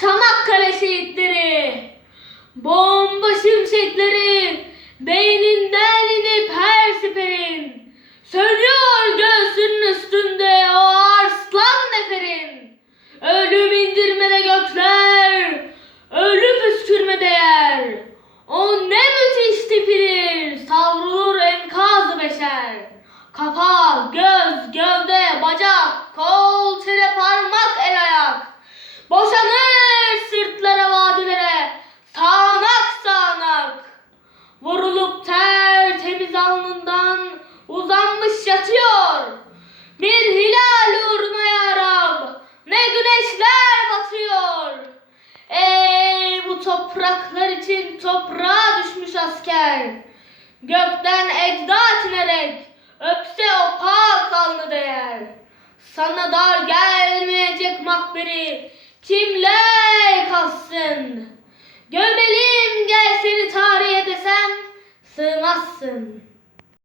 Çanakkale şehitleri, bomba şimşekleri, beyninden inip her siperin, sönüyor göğsünün üstünde o arslan neferin. Ölüm indirmede gökler, ölü püskürmede yer. O ne müthiş tipidir, savrulur enkazı beşer. Kafa, göz, gövde, bacak, kol, topraklar için toprağa düşmüş asker. Gökten ecdat inerek öpse o pak alnı değer. Sana dar gelmeyecek makberi kimler kalsın? Gömelim gel seni tarihe desem sığmazsın.